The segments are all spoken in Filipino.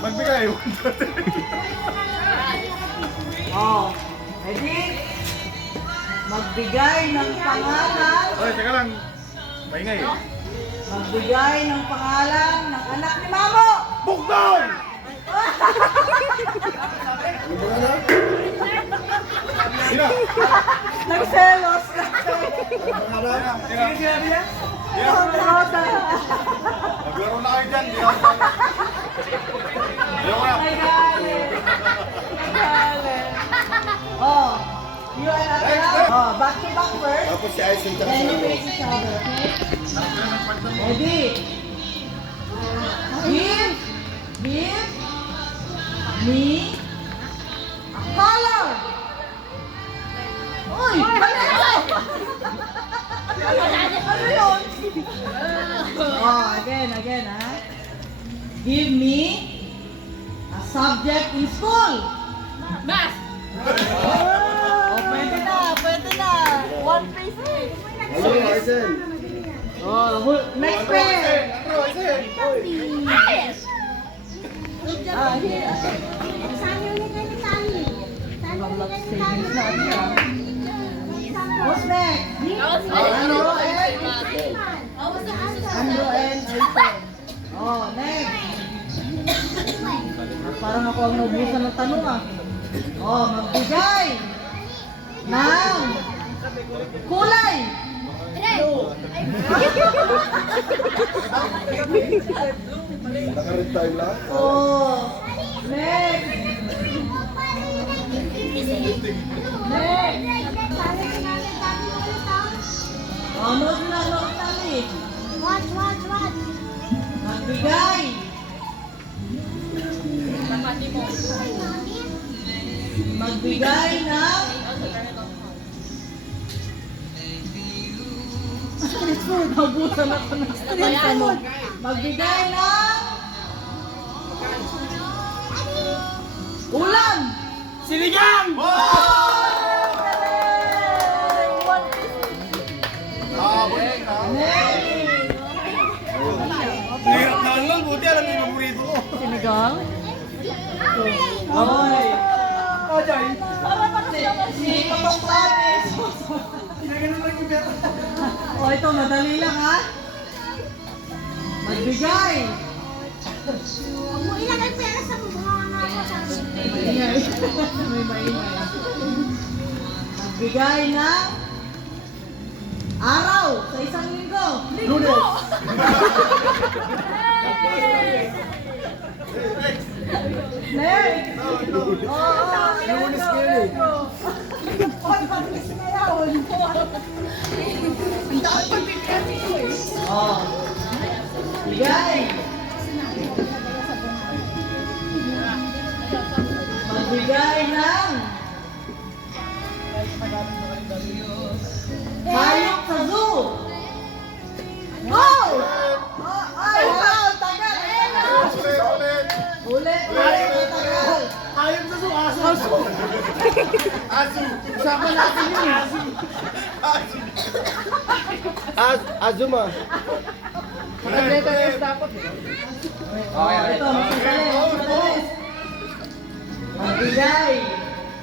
Magbigay. Oh, ready? Magbigay ng pangalan. Oy, teka lang. Maingay eh. Magbigay ng pangalan ng anak ni Mamo. Bukdon! Sino? Nagselos ka. Sino? Rosa. Maglaro na kayo dyan. Ayoko na. Oh, you and Atala. Oh, back to back first. Tapos si Ice yung Then you face each other, okay? Ready? Give me a color. Uy, mali ako. Ano yun? Oh, again, ha? Give me a subject in school. Math! Oh, pwede na. One piece each. Hello, Arsen. Oh, next pair. Ayos! Ah, here. Who's next? Andrew and Jason. Oh, next. Parang ako ang naubusan ng tanong ah. Oh, magbigay ng kulay. Naka-red time lang. Oh, next. Oh, nood tali. Magbigay. Magbigay ng street food. Naubusan ako ng street food. Magbigay ng ulam. Sinigang! Hirap na lang, buti alam mo yung paborito ko. Sinigang? Oy. Si Kapong Paris. O ito, madali lang ha. Magbigay. Maingay. May maingay. Magbigay ng araw sa isang linggo. Lunes. Next. Lunes ngayon eh. Oh. Bigay. Magbigay ng hayop sa zoo. Go! Ay, wow, tagal. Ulit! Ulit, tagal. Hayop sa suka, aso! Aso! Usama natin yun, aso! Azuma. Ulit! Dapat Ito, mabilis. Magbigay.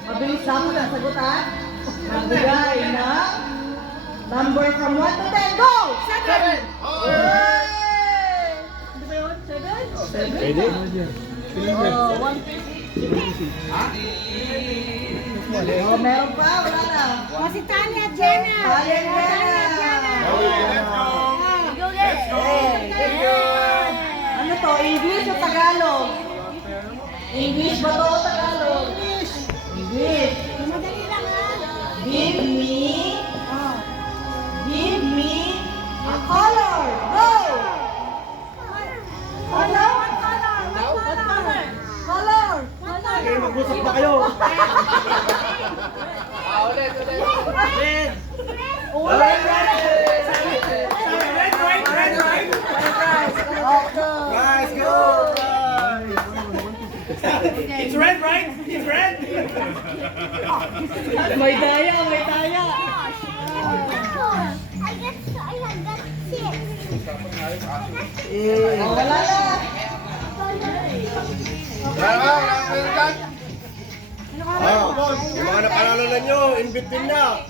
Mabilis dapat ang sagot ha. Magbigay ng number from 1 to 10. Go! 7! Hindi ba yun? 7? Pwede? Oh, 150. Oh, meron pa? Wala na. Si Tanya at Jenna! Ayan, Let's go! Ano to? English o Tagalog? English ba to o Tagalog? English. Madali lang ha! Give me a color. Go! Color? What color? Color. Okay, mag-usap pa kayo. Ulit! Red. Guys, go! It's red, right? It's red! May daya, may daya. I have got 6. Oh, wala na. Wala ka. Yung mga napalalan nyo, in between na.